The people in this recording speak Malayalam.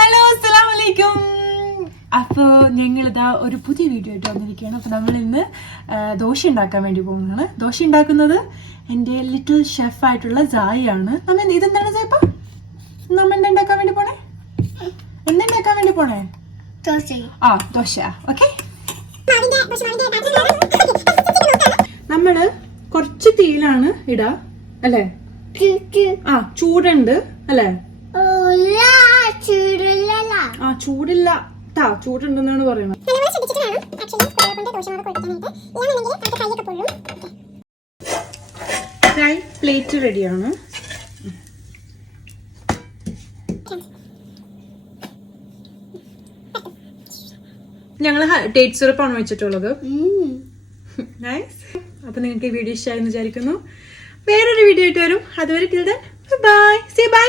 ഹലോ അസ്സലാമു അലൈക്കും. അപ്പോൾ ഞങ്ങളിതാ ഒരു പുതിയ വീഡിയോ ആയിട്ട് വന്നിരിക്കുകയാണ്. അപ്പോൾ നമ്മൾ ഇന്ന് ദോശ ഉണ്ടാക്കാൻ വേണ്ടി പോകുന്നതാണ്. ദോശ ഉണ്ടാക്കുന്നത് എൻ്റെ ലിറ്റിൽ ഷെഫായിട്ടുള്ള സായിയാണ്. നമ്മ ഇതെന്താണ് സായിപ്പ? നമ്മ എന്താ ഉണ്ടാക്കാൻ വേണ്ടി പോണേ? എന്തുണ്ടാക്കാൻ വേണ്ടി പോണേ? ദോശ. ഓക്കെ, നമ്മള് കുറച്ച് തീയിലാണ് ഇടാ അല്ലേ? ചൂടുണ്ട് അല്ലേ? ചൂടില്ല, ചൂടുണ്ടെന്നാണ് പറയുന്നത്. പ്ലേറ്റ് റെഡിയാണ്. ഞങ്ങള് ഡേറ്റ് സിറപ്പാണ് വെച്ചിട്ടുള്ളത്. അപ്പൊ നിങ്ങൾക്ക് ഈ വീഡിയോ ഇഷ്ടമായെന്ന് വിചാരിക്കുന്നു. വേറൊരു വീഡിയോ ആയിട്ട് വരും. അതുവരെ ബൈ. Say by.